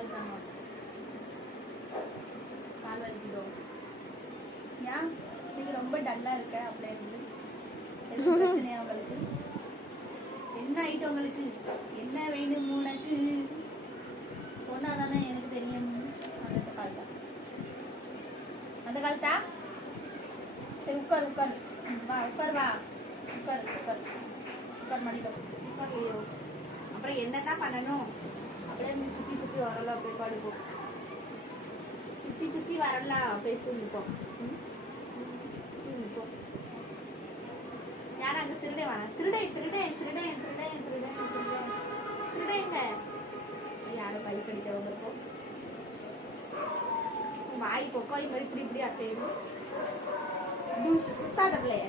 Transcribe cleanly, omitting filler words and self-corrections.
கால் தாங்க கால் வலிக்குதோ ஏன் நீங்க ரொம்ப டல்லா இருக்க அப்படியே இருந்து எதுவும் பிரச்சனையா உங்களுக்கு என்ன ஆயிட்டு உங்களுக்கு என்ன வேணும் உனக்கு சொன்னாதானே எனக்கு தெரியும் அந்த கால்தா அந்த கால்தா சரி உட்கார் உட்கார் வா உட்கார் வா உட்கார் உட்கார் உட்கார் மடிக்க உட்கார் அப்புறம் என்னதான் பண்ணணும் அப்படியே நீ சுத்தி சுத்தி வரலாம் அப்படியே படுப்போம் சுத்தி சுத்தி வரலாம் அப்படியே தூங்கிப்போம் தூங்கிப்போம் யாரும் அங்க திருடே வாங்க திருடே திருடே திருடே திருடே திருடே திருடே திருடேங்க யாரும் பைக் அடிக்கிறவங்க இருக்கும் வாய் பொக்காய் மாதிரி இப்படி இப்படி அசையணும் லூசு குத்தாத பிள்ளைய